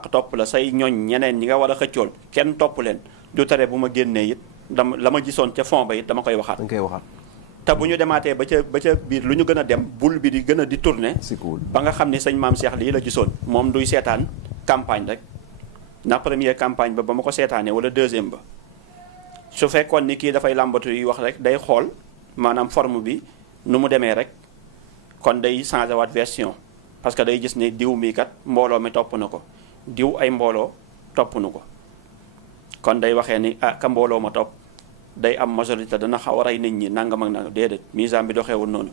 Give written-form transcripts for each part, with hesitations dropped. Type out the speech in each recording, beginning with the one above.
làq topp la say ñoñ ñeneen ñi nga war a xëccool kenn topp leen du tere bu ma génnee it dama la ma gisoon ca fond ba it dama koy waxaat. da nga koy waxaat. te bu ñu demaatee ba ca biir lu ñu gën a dem bul bi di gën a di tourner. c'est cool ba nga xam ne sëñ Maam Cheikh lii la gisoon moom duy seetaan campagne rek ndax première campagne ba ma ko seetaanee wala deuxième ba su fekkoon ni kii dafay làmbatu yi wax rek day xool maanaam forme bi nu mu demee rek kon day changé waat version parce que day gis ne diw mii kat mbooloo mi topp na ko diw ay mbooloo topp na ko kon day waxee ni ah ka mbooloo ma topp day am majorité dana xaw a rey nit ñi nangam ak nangam déedéet misaan bi doxeewul noonu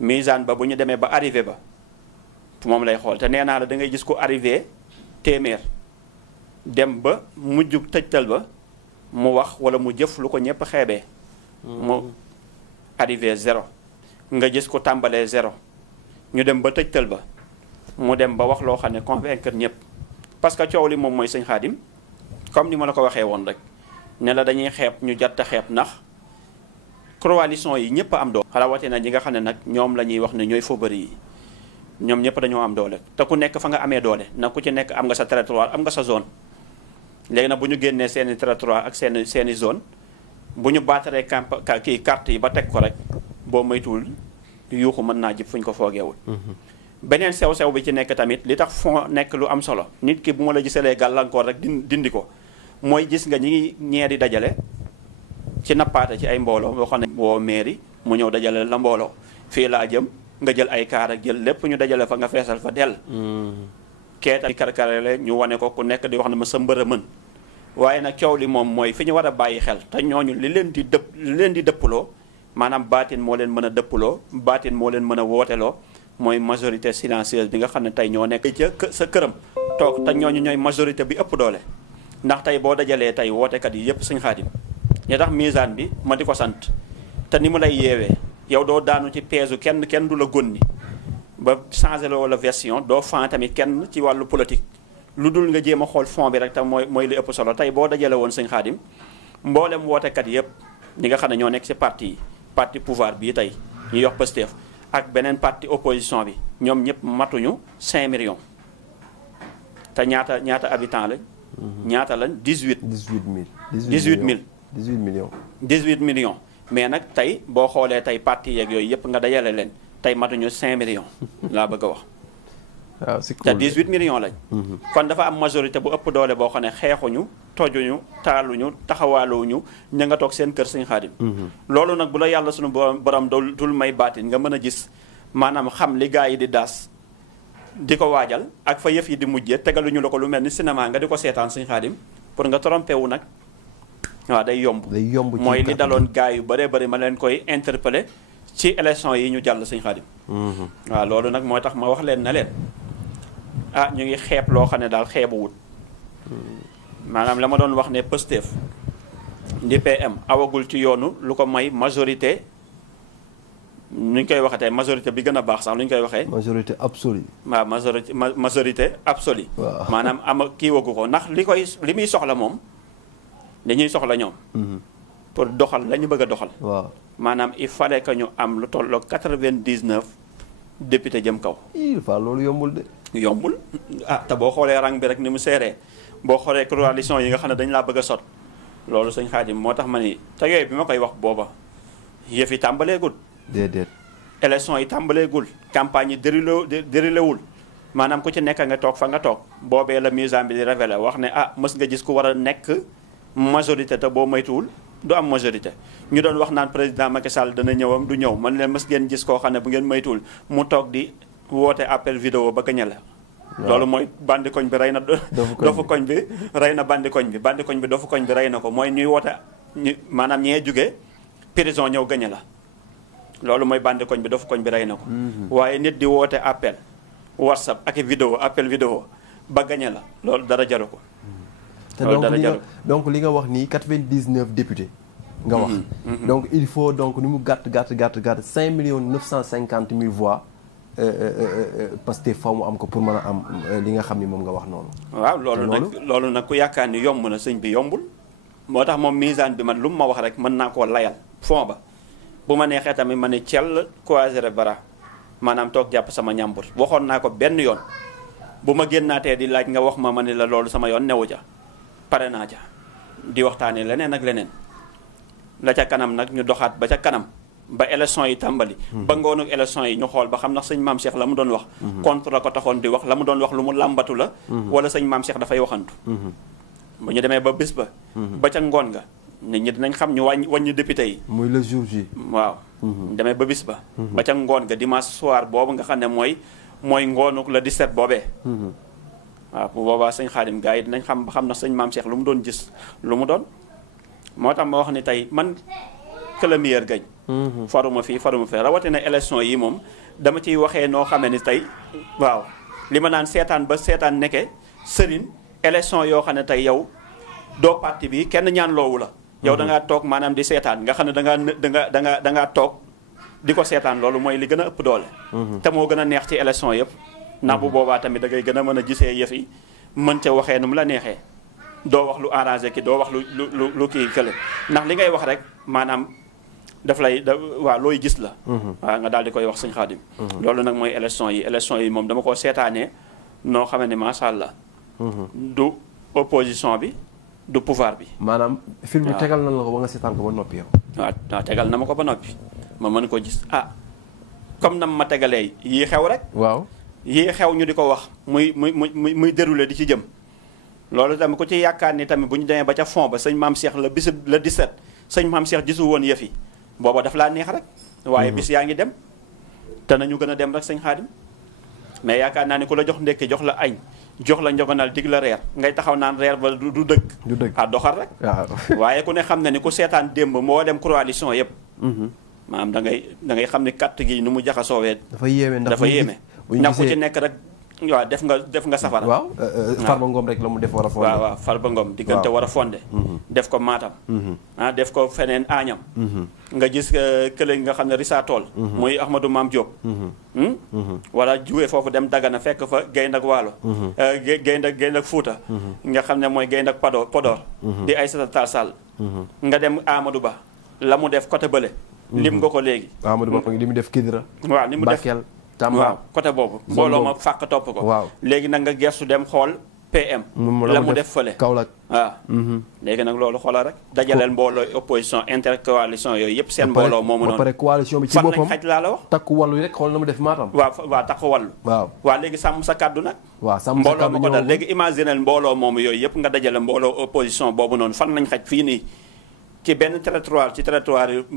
misaan ba bu ñu demee ba arrivé ba moom lay xool te nee naa la da ngay gis ko arrivé téeméer dem ba mujj tëjtal ba mu wax wala mu jëf lu ko ñëpp xeebee mu arrivé 0 nga gis ko tàmbalee 0 ñu dem ba tëjtal ba mu dem ba wax loo xam ne convaincre ñëpp parce que coow li moom mooy sëñ Xaadim comme ni ma la ko waxee woon rek ne la dañuy xeeb ñu jatta xeeb ndax coalition yi ñëpp am doole rawatina ñi nga xam ne nag ñoom la ñuy wax ne ñooy fobari yi ñoom ñëpp dañoo am doole te ku nekk fa nga amee doole nag ku ci nekk am nga sa territoire am nga sa zone léegi nag bu ñu génnee seeni territoire ak seeni zone bu ñu baataree kii carte yi ba teg ko rek boo moytuwul yuuxu mën naa jib fu ñu ko foogeewul beneen sew-sew bi ci nekk tamit li tax fond nekk lu am solo nit ki bu ma la gisalee gàllankoor rek dindi ko mooy gis nga ñi ñee di dajale ci nappaate ci ay mbooloo boo xam ne woo mairie mu ñëw dajale la mbooloo fii laa jëm nga jël ay kaar ak jël lépp ñu dajale fa nga feesal fa dell keeta karkarele ñu wane ko ku nekk di wax ne ma sa mbër a mën waaye nag coow li moom mooy fi ñu war a bàyyi xel te ñooñu li leen di dëppaloo maanaam baatin moo leen mën a dëppaloo baatin moo leen mën a wooteloo mooy majorité silencieuse bi nga xam ne tey ñoo nekk ca sa këram toog te ñooñu ñooy majorité bi ëpp doole ndax tey boo dajalee tey wootekat yi yëpp Sëñ Xaadim ñi tax misaan bi ma di ko sant te ni mu lay yeewee yow doo daanu ci peesu kenn du la gónni ba changé la wala version doo fan tamit kenn ci wàllu politique lu dul nga jéem a xool fond bi rek tam mooy li ëpp solo tey boo dajale woon Sëñ Xaadim mboolem wootekat yëpp ñi nga xam ne ñoo nekk ci parti pouvoir bii tey ñu yox Pastef ak beneen parti opposition bi ñoom ñëpp matuñu 5 millions te ñaata habitants lañ. ñaata lañ 18 millions mais nag tey boo xoolee tey parti yeeg yooyu yëpp nga dajale leen tey matuñu 5 millions laa bëgg a wax. waaw c'est cool te 18 millions lañ. kon dafa am majorité bu ëpp doole boo xam ne xeexuñu tojuñu taaluñu taxawaaluñu ña nga toog seen kër Sëñ Xaadim. loolu nag bu la yàlla sunu borom dul may baatin nga mën a gis maanaam xam li gaa yi di daas di ko waajal ak fa yëf yi di mujjee tegaluñu la ko lu mel ni cinéma nga di ko seetaan Sëñ Xaadim pour nga trompé wu nag waaw day yomb. mooy li daloon gaa yu bëree bëri ma leen koy interpellé ci élection yi ñu jàll Sëñ Xaadim. waaw loolu nag moo tax ma wax leen na leen. ñu ngi xeeb loo xam ne daal xeebuwut maanaam la ma doon wax ne Pastef di PM awagul ci yoonu lu ko may majorité nu ñu koy waxatee majorité bi gën a baax sax lu ñu koy waxee. majorité absolue. waaw majorité absolue. waaw maanaam kii wagu ko ndax li muy soxla moom dañuy soxla ñoom. pour doxal la ñu bëgg a doxal. waaw maanaam il fallait que ñu am lu tolloo 99 député jëm kaw. loolu yombul de. yombul te boo xoolee rang bi rek ni mu seeree boo xoolee coalition yi nga xam ne dañu laa bëgg a sot loolu Sëñ Xaadim moo tax ma ni te yooyu bi ma koy wax booba yëf yi tàmbaleegul. déedéet. élection yi tàmbaleegul campagne yi dérilewul maanaam ku ci nekk nga toog fa nga toog boobee la misaan bi di révélé wax ne mës nga gis ku war a nekk majorité te boo moytuwul du am majorité ñu doon wax naan président Macky Sall dana ñëwam du ñëw man leen mës ngeen gis koo xam ne bu ngeen moytuwul mu toog di woote appel vidéo ba gañe la loolu mooy bandi koñ bi rey na dofu koñ bi rey na bandi koñ bi dofu koñ bi rey na ko mooy ñuy woote maanaam ñee jógee prison ñëw gañe la loolu mooy bandi koñ bi dofu koñ bi rey na ko waaye nit di woote appel whatsapp ak vidéo appel vidéo ba gañe la loolu dara jaru ko loolu dara jaru ko donc li nga wax nii 99 députés nga wax donc il faut donc ni mu gàtt 5 millions 950 mille voix Pastef fa mu am ko pour mën a am li nga xam ni moom nga wax noonu. waaw loolu nag ku yaakaar ni yomb na sëñ bi yombul. moo tax moom misaan bi man lu mu ma wax rek mën naa koo layal fond ba bu ma neexee tamit ma ne cell croiser bara maanaam toog jàpp sama ñàmbur waxoon naa ko benn yoon bu ma génnaatee di laaj nga wax ma ne la loolu sama yoon newu ja pare naa ja di waxtaanee leneen ak leneen la ca kanam nag ñu doxaat ba ca kanam ba élection yi tàmbali. ba ngoonu élection yi ñu xool ba xam ndax sëñ Maam Cheikh la mu doon wax. contre la ko taxoon di wax la mu doon wax lu mu làmbatu la. wala sëñ Maam Cheikh dafay waxantu. bu ñu demee ba bis ba. ba ca ngoon nga nit ñi dinañ xam ñu wàññi député yi. muy le jour J. waaw. demee ba bis ba. ba ca ngoon nga dimanche soir boobu nga xam ne mooy ngoonu la 17 boobee. waaw bu boobaa sëñ Xaadim gars yi dinañ xam ba xam na sëñ Maam Cheikh lu mu doon gis lu mu doon. moo tax ma wax ni tey man que le meilleur gagne. faruma fii rawatina élection yi moom dama ciy waxee noo xamee ni tey waaw li ma naan seetaan ba seetaan nekke sëriñ élection yoo xam ne tey yow doo parti bi kenn ñaan loowu la. yow da ngaa toog maanaam di seetaan nga xam ne da ngaa toog di ko seetaan loolu mooy li gën a ëpp doole. te moo gën a neex ci élection yëpp. ndax bu boobaa tamit da ngay gën a mën a gisee yëf yi mën ca waxee nu mu la neexee. doo wax lu arrangé ki doo wax lu kii kële ndax li ngay wax rek maanaam daf lay waaw looy gis la. waaw nga daal di koy wax sëñ Xaadim. loolu nag mooy élection yi moom dama ko seetaanee noo xam ne macha allah. du opposition bi du pouvoir bi. maanaam film bi tegal na la ko ba nga seetaan ko ba noppi yow. waaw tegal na ma ko ba noppi ma mën ko gis comme nam ma tegalee yii xew rek. waaw yii xew ñu di ko wax muy déroulé di ci jëm. loolu tamit ku ci yaakaar ni tamit bu ñu demee ba ca fond ba sëñ Maam Cheikh la bis la 17 sëñ Maam Cheikh gisu woon yëf yi booba daf laa neex rek. waaye bis yaa ngi dem te nañu gën a dem rek sëñ Xaadim mais yaakaar naa ni ku la jox ndekki jox la añ jox la njogonal dig la reer ngay taxaw naan reer ba du dëgg. du dëgg doxal rek. waaw waaye ku ne xam na ni ku seetaan démb moo dem coalition yëpp. maanaam da ngay xam ni carte gi nu mu jaxasoowee. dafa yéeme ndax ku ci nekk rek. waaw def nga safara. waaw Farba Ngom rek la mu def war a fondé. waaw Farba Ngom diggante war a fondé. def ko Matam. def ko feneen Añam. nga gis kële nga xam ne Rissa Tool. muy Ahmadou Mame Diop. wala juwee foofu dem Dagana fekk fa Gaynde ak Waalo. Gaynde ak Fuuta. nga xam ne mooy Gaynde ak Podor. di Aïssata Tall Sall. nga dem Amadou Ba la mu def côté bële. lim nga ko léegi. Amadou Ba li mu def Kidira. waaw li mu def Bakel. Tamba waaw côté boobu mbooloo ma fàq topp ko. waaw léegi nag nga gestu dem xool PM. la mu def fële Kaolack. waaw. léegi nag loolu xoolal rek. dajaleel mbooloo opposition intercoalition yooyu yëpp seen mbooloo moomu noonu. ba pare coalition bi ci boppam fan lañ xaj laa la wax. takku wàllu rek xool na mu def Matam. waaw takku wàllu. waaw léegi sàmm sa kàddu nag. waaw sàmm sa kàddu mbooloo ma ko dal léegi imaginel mbooloo moomu yooyu yëpp nga dajale mbooloo opposition boobu noonu fan lañ xaj fii nii ci benn territoire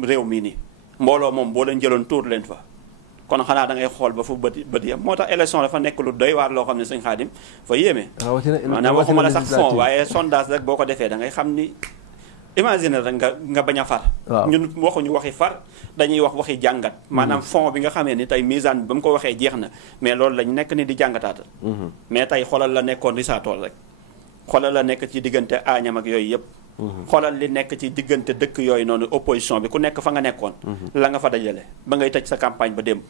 réew mii nii mbooloo moom boo leen jëloon tuur leen fa. kon xanaa da ngay xool ba fu bët yam moo tax élection dafa nekk lu doy waar loo xam ne sëñ Xaadim fa yéeme. maanaam waxuma la sax fond waaye sondage rek boo ko defee da ngay xam ni imagine rek nga bañ a far. ñun waxuñu waxi far dañuy wax waxi jàngat. maanaam fond bi nga xamee ni tey misaan bi ba mu ko waxee jeex na mais loolu lañ nekk ni di jàngataatal. mais tey xoolal la nekkoon Rissa Tool rek xoolal la nekk ci diggante Añam ak yooyu yëpp. xoolal li nekk ci diggante dëkk yooyu noonu opposition bi ku nekk fa nga nekkoon. la nga fa dajale ba ngay tëj sa campagne ba démb.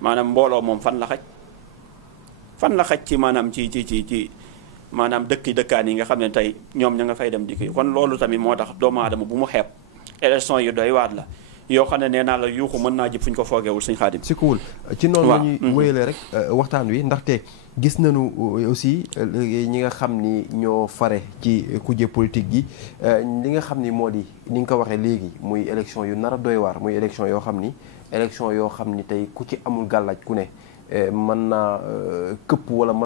maanaam mbooloo moom fan la xaj ci maanaam ci maanaam dëkkaan yi nga xam ne tey ñoom ña nga fay dem dikk kon loolu tamit moo tax doomu aadama bu mu xeeb élection yi doy waat la yoo xam ne nee naa la yuuxu mën naa jib fu ñu ko foogewul Sëñ Xaadim. si cool ci noonu la ñuy wéyalee rek waxtaan wi ndaxte gis nañu aussi ñi nga xam ni ñoo fare ci kujje politique gi li nga xam ni moo di ni nga ko waxee léegi muy élection yu nar a doy waar muy élection yoo xam ni tey ku ci amul gàllaaj ku ne mën naa këpp wala